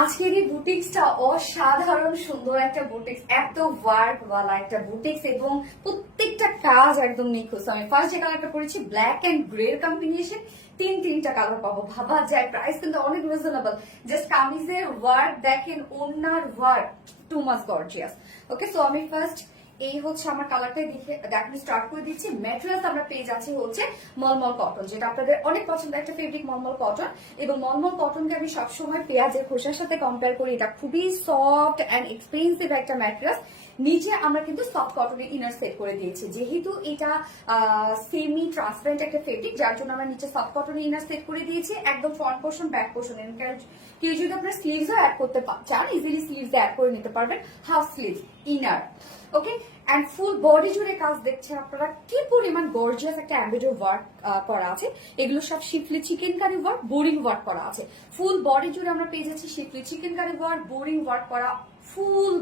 আজকের এই বুটিক্সটা অসাধারণ সুন্দর একটা বুটিক্স, এত ওয়ার্ক ওয়ালা একটা বুটিক্স এবং প্রত্যেকটা কাজ একদম নিখুঁত। আমি ফার্স্ট যে কালারটা পরেছি ব্ল্যাক এন্ড গ্রে কম্বিনেশন, তিনটা কালার পাবো, ভাবা যায়। প্রাইস কিন্তু অনেক রিজনেবল। জাস্ট কামিজের ওয়ার্ক দেখেন, ওনার ওয়ার্ক টু মাচ গর্জিয়াস। ওকে, সো আমি ফার্স্ট এই হচ্ছে আমার কালারটাই দেখে স্টার্ট করে দিচ্ছি। ম্যাটেরিয়ালস আমরা পেয়ে যাচ্ছি হচ্ছে মলমল কটন, যেটা আপনাদের অনেক পছন্দের একটা ফেব্রিক মলমল কটন। এবং মলমল কটনকে আমি সবসময় পেঁয়াজের খোসার সাথে কম্পেয়ার করি। এটা খুবই সফট অ্যান্ড এক্সপেন্সিভ একটা ম্যাটেরিয়াল। নিচে আমরা কিন্তু সফট কটনের ইনার সেট করে দিয়েছি, যেহেতু এটা সেমি ট্রান্সপারেন্ট একটা ফেব্রিক, যার জন্য আমরা নিচে সফট কটনের ইনার সেট করে দিয়েছি। একদম ফ্রন্ট পোর্শন, ব্যাক পোর্শন, কেউ যদি আপনার স্লিভসও অ্যাড করতে চান, ইজিলি স্লিভস অ্যাড করে নিতে পারবেন। Half sleeve inner, okay. And full body জুড়ে কাজ দেখছেন আপনারা, কি পরিমাণ গর্জিয়াস একটা এমব্রয়ডারি ওয়ার্ক করা আছে। এগুলো সব schiffli chikankari work, boring work করা আছে। ফুল বডি জুড়ে আমরা পেয়ে যাচ্ছি schiffli chikankari work, boring work করা ফুল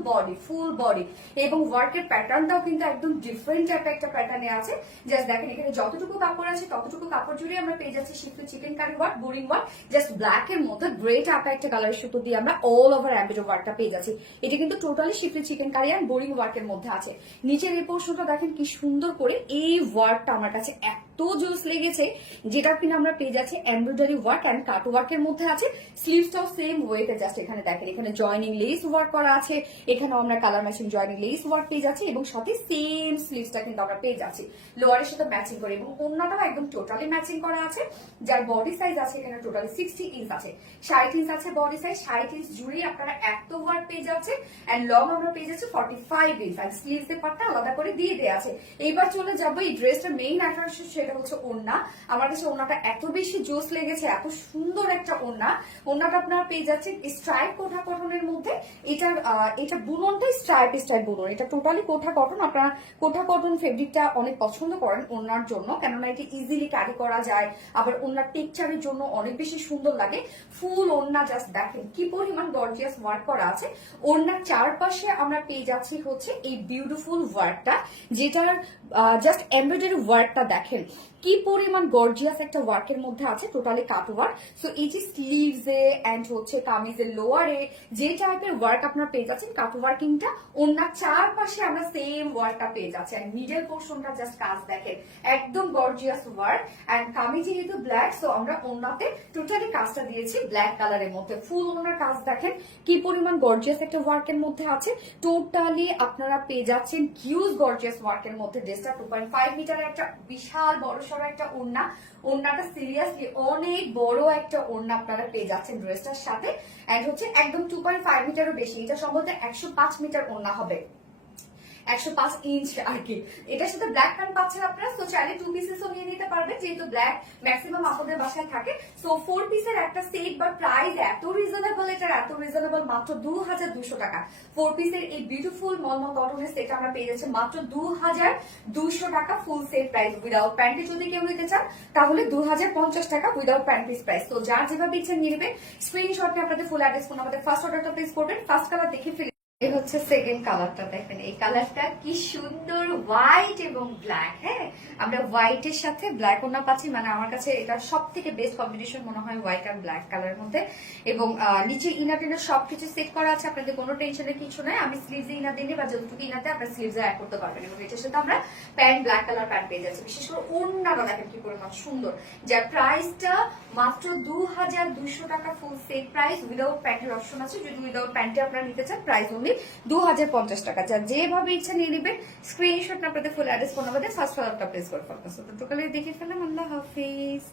বডি। এবং ওয়ার্কের প্যাটার্নটাও কিন্তু একদম ডিফারেন্ট একটা প্যাটার্নে আছে। জাস্ট দেখেন, এখানে যতটুকু কাপড় আছে ততটুকু কাপড় জুড়ে আমরা পেয়ে যাচ্ছি schiffli chikankari work, boring work. Just black এর মধ্যে গ্রে টাইপ একটা কালার সুতো দিয়ে আমরা অল ওভার এমব্রয়ডারি ওয়ার্কটা পেয়ে যাচ্ছি। এটা কিন্তু টোটালি শিফলি চিকেন কারি আর বোরিং ওয়ার্কের মধ্যে আছে। নিচের এই পোর্শনটা দেখেন কি সুন্দর করে, এই ওয়ার্কটা আমার কাছে এত জোস লেগেছে, যেটা কিনা আমরা পেয়ে যাচ্ছি এমব্রয়ডারি ওয়ার্ক এন্ড কাট ওয়ার্কের মধ্যে আছে। স্লিভসটাও সেম ওয়েতে, জাস্ট এখানে দেখেন, এখানে জয়নিং লেস ওয়ার্ক করা আছে। এখানেও আমরা colour matching joining less work পেয়ে যাচ্ছি এবং সাথে সেম স্লিভসটা কিন্তু আমরা পেয়ে যাচ্ছি লোয়ারের সাথে ম্যাচিং করে। এবং ওন্নাটাও একদম টোটালি ম্যাচিং করা আছে। যার বডি সাইজ আছে এখানে টোটালি 60 ইঞ্চ আছে, 60 ইঞ্চ আছে বডি সাইজ। 60 ইঞ্চ জুড়ে আপনারা এত ওয়ার্ক পেয়ে যাচ্ছে। এন্ড লং আমরা পেয়ে যাচ্ছি 45 ইঞ্চ, আর স্লিভস এর পার্টটা আলাদা করে দিয়ে দেওয়া আছে। এইবার চলে যাবো এই ড্রেসটার মেইন অ্যাট্রাকশন, সেটা হচ্ছে ওড়না। আমার কাছে ওড়নাটা এত বেশি জোস লেগেছে, এত সুন্দর একটা ওড়না। ওড়নাটা আপনারা পেয়ে যাচ্ছেন স্ট্রাইপ কোঠা কটনের মধ্যে। এটা বুননটাই স্ট্রাইপ বুনন, এটা টোটালি কোঠা কটন। আপনারা কোঠা কটন ফেব্রিকটা অনেক পছন্দ করেন ওড়নার জন্য, কেননা এটা ইজিলি ক্যারি করা যায়, আবার ওড়নার টেক্সচারের জন্য অনেক বেশি সুন্দর লাগে। ফুল ওড়না জাস্ট দেখেন কি পরিমাণ গর্জিয়াস ওয়ার্ক করা আছে। ওড়নার চারপাশে আমরা পেয়ে যাচ্ছি হচ্ছে এই বিউটিফুল ওয়ার্কটা, যেটার জাস্ট এমব্রয়ডারি ওয়ার্কটা দেখেন কি পরিমাণ গর্জিয়াস একটা ওয়ার্কের মধ্যে আছে, টোটালি কাট ওয়ার্ক। সো এই যে স্লিভসে এন্ড হচ্ছে কামিজের লোয়ারে যে টাইপের ওয়ার্ক আপনারা পেয়ে যাচ্ছেন, কাট ওয়ার্কিংটা ওনার চারপাশে আমরা সেম ওয়ার্কটা পেয়ে যাচ্ছি। এন্ড মিডল পোর্শনটা জাস্ট কাজ দেখেন, একদম গর্জিয়াস ওয়ার্ক। এন্ড কামিজ যেহেতু ব্ল্যাক, সো আমরা ওনাতে টোটালি কাজটা দিয়েছি ব্ল্যাক কালারের মধ্যে। ফুল ওনার কাজ দেখেন কি পরিমাণ গর্জিয়াস একটা ওয়ার্কের মধ্যে আছে। টোটালি আপনারা পেয়ে যাচ্ছেন হিউজ গর্জিয়াস ওয়ার্কের মধ্যে। ড্রেসটা 2.5 মিটার একটা বিশাল বড় সড়ো একটা ওড়না। ওড়নাটা সিরিয়াসলি অনেক বড় একটা ওড়না আপনারা পেয়ে যাচ্ছেন ড্রেসটার সাথে। এন্ড হচ্ছে একদম 2.5 মিটারও বেশি, এটা সম্ভবত 105 মিটার ওড়না হবে, 105 ইঞ্চ আর কি। এটার সাথে ব্ল্যাক প্যান্ট পাচ্ছেন আপনারা। সো চাইলে 2 পিসেসও নিয়ে নিতে পারবেন, যেহেতু ব্ল্যাক ম্যাক্সিমাম আপনাদের বাসায় থাকে। সো 4 পিসের একটা সেট, বা প্রাইস এত রিজনেবল, এটার এত রিজনেবল, মাত্র 2200 টাকা। 4 পিসের এই বিউটিফুল মলমল কটনের সেট আমরা পেয়ে যাচ্ছি মাত্র 2200 টাকা ফুল সেট প্রাইস। উইদাউট প্যান্টে যদি কেউ নিতে চান তাহলে 2050 টাকা উইদাউট প্যান্ট পিস প্রাইস। তো যার যেভাবে ইচ্ছা নিয়ে নেবেন, স্ক্রিনশট নিয়ে আপনাদের ফুল অ্যাড্রেস ফোন আমাদের ফার্স্ট অর্ডারটা প্লেস করবেন। ফার্স্ট কালার দেখে ফেলে এই হচ্ছে সেকেন্ড কালারটা, দেখেন এই কালারটা কি সুন্দর, হোয়াইট এবং ব্ল্যাক। হ্যাঁ, আমরা হোয়াইটের সাথে ব্ল্যাক ওনা পাচ্ছি, মানে আমার কাছে এটা সব থেকে বেস্ট কম্বিনেশন মনে হয় হোয়াইট আর ব্ল্যাক কালারের মধ্যে। এবং নিচে ইনার টিনার সবকিছু সেট করা আছে, আপনাদের কোনো টেনশনের কিছু নাই। আমি স্লিভসে ইনার দিলে বা যতটুকু ইনাতে আপনার স্লিভসে অ্যাড করতে পারবেন। এবং এটার সাথে আমরা প্যান্ট ব্ল্যাক কালার প্যান্ট পেয়ে যাচ্ছি। বিশেষ করে ওড়নাটা দেখেন কি পরিমাণ সুন্দর, যার প্রাইসটা মাত্র 2200 টাকা ফুল সেট প্রাইস। উইদাউট প্যান্টের অপশন আছে, যদি উইদাউট প্যান্টে আপনারা নিতে চান প্রাইস অনলি 2050 টাকা। যা যেভাবে ইচ্ছা নিয়ে নেবেন, স্ক্রিনশট আপনাদের ফুল অ্যাড্রেস ফোন আমাদের ফার্স্ট অর্ডারটা প্লেস করে ফেলবেন। তো টোটালি দেখে ফেললাম। আল্লাহ হাফিজ।